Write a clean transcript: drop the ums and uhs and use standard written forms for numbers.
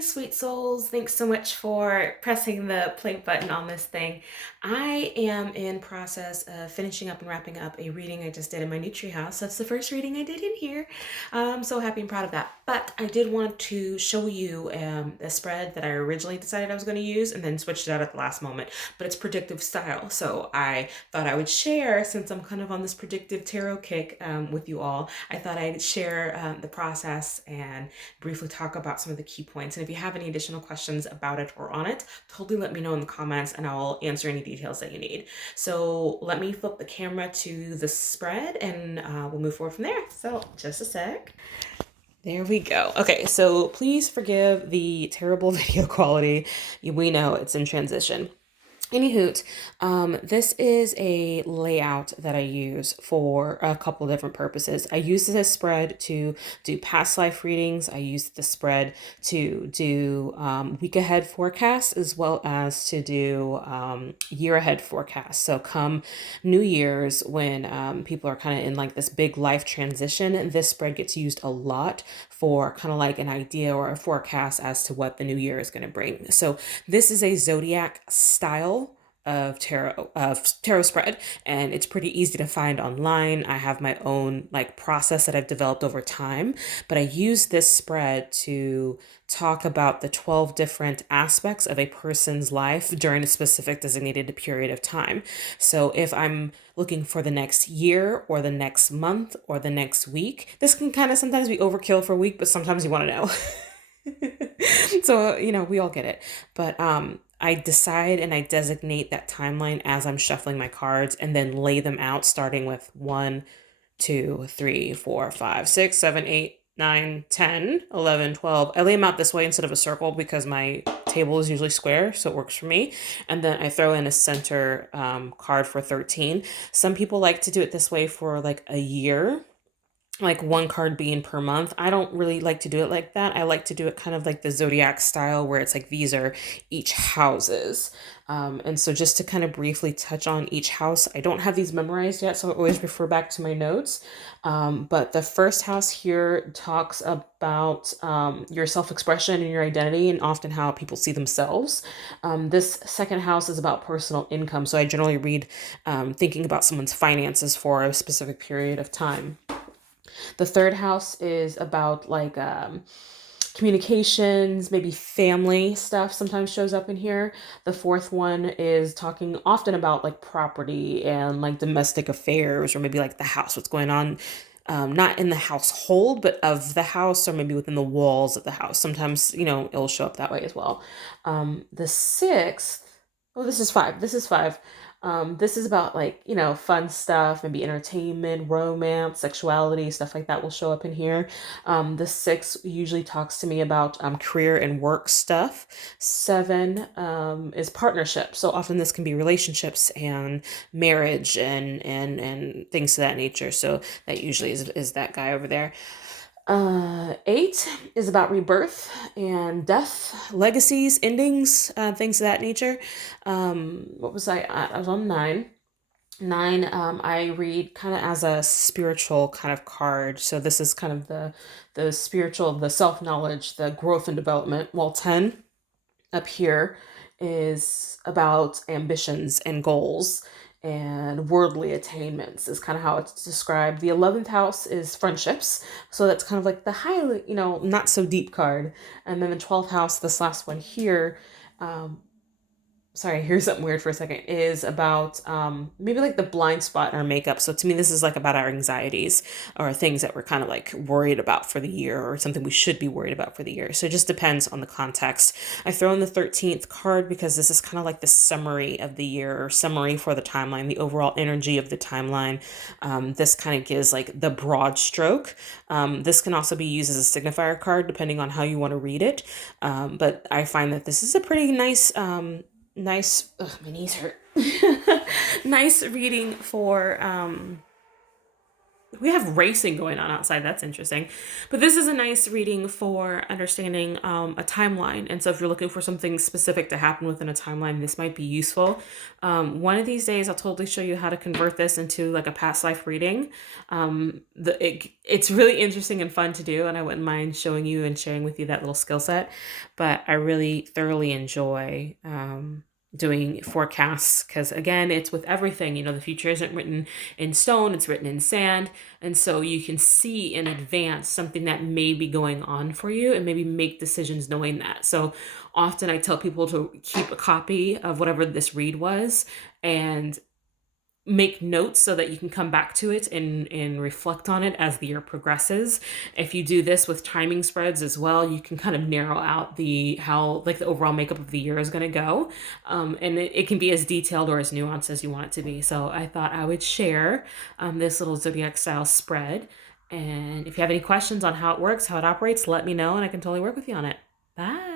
Hey, sweet souls. Thanks so much for pressing the play button on this thing. I am in process of finishing up and wrapping up a reading I just did in my new tree house. That's the first reading I did in here. I'm so happy and proud of that. But I did want to show you a spread that I originally decided I was going to use and then switched it out at the last moment. But it's predictive style. So I thought I would share, since I'm kind of on this predictive tarot kick with you all, I thought I'd share the process and briefly talk about some of the key points. And if you have any additional questions about it or on it, totally let me know in the comments and I'll answer any details that you need. So let me flip the camera to the spread and we'll move forward from there. So just a sec. There we go. Okay, so please forgive the terrible video quality. We know it's in transition. Any hoot, this is a layout that I use for a couple different purposes. I use this spread to do past life readings. I use the spread to do week ahead forecasts as well as to do year ahead forecasts. So come New Year's, when people are kind of in like this big life transition, this spread gets used a lot for kind of like an idea or a forecast as to what the new year is going to bring. So this is a zodiac style of tarot spread, and it's pretty easy to find online. I have my own like process that I've developed over time, but I use this spread to talk about the 12 different aspects of a person's life during a specific designated period of time. So if I'm looking for the next year or the next month or the next week, this can kind of sometimes be overkill for a week, but sometimes you want to know. So, we all get it. But I decide and I designate that timeline as I'm shuffling my cards and then lay them out, starting with 1, 2, 3, 4, 5, 6, 7, 8, 9, 10, 11, 12. I lay them out this way instead of a circle because my table is usually square, so it works for me. And then I throw in a center card for 13. Some people like to do it this way for like a year, like one card being per month. I don't really like to do it like that. I like to do it kind of like the zodiac style where it's like these are each houses. And so just to kind of briefly touch on each house, I don't have these memorized yet, so I always refer back to my notes. But the first house here talks about your self-expression and your identity and often how people see themselves. This second house is about personal income. So I generally read thinking about someone's finances for a specific period of time. The third house is about like communications, maybe family stuff sometimes shows up in here. The fourth one is talking often about like property and like domestic affairs, or maybe like the house, what's going on. Not in the household, but of the house, or maybe within the walls of the house. Sometimes, it'll show up that way as well. The sixth, oh, this is five. This is five. This is about like, fun stuff, maybe entertainment, romance, sexuality, stuff like that will show up in here. The six usually talks to me about career and work stuff. Seven is partnership. So often this can be relationships and marriage and things of that nature. So that usually is that guy over there. Eight is about rebirth and death, legacies, endings, things of that nature. What was I at? I was on nine. Nine, I read kind of as a spiritual kind of card. So this is kind of the spiritual, the self-knowledge, the growth and development. While 10 up here is about ambitions and goals and worldly attainments, is kind of how it's described. The 11th house is friendships. So that's kind of like the highly, not so deep card. And then the 12th house, this last one here, um, sorry, here's something weird for a second, is about maybe like the blind spot in our makeup. So to me, this is like about our anxieties or things that we're kind of like worried about for the year, or something we should be worried about for the year. So it just depends on the context. I throw in the 13th card because this is kind of like the summary of the year, or summary for the timeline, the overall energy of the timeline. This kind of gives like the broad stroke. This can also be used as a signifier card depending on how you want to read it. But I find that this is a pretty nice, ugh, my knees hurt. Nice reading for We have racing going on outside. That's interesting. But this is a nice reading for understanding a timeline. And so if you're looking for something specific to happen within a timeline, this might be useful. One of these days, I'll totally show you how to convert this into like a past life reading. It's really interesting and fun to do. And I wouldn't mind showing you and sharing with you that little skill set. But I really thoroughly enjoy doing forecasts because, again, it's with everything. You know, the future isn't written in stone, it's written in sand. And so you can see in advance something that may be going on for you and maybe make decisions knowing that. So often I tell people to keep a copy of whatever this read was and make notes so that you can come back to it and reflect on it as the year progresses. If you do this with timing spreads as well, you can kind of narrow out the how like the overall makeup of the year is going to go. And it can be as detailed or as nuanced as you want it to be. So I thought I would share this little zodiac style spread. And if you have any questions on how it works, how it operates, let me know and I can totally work with you on it. Bye.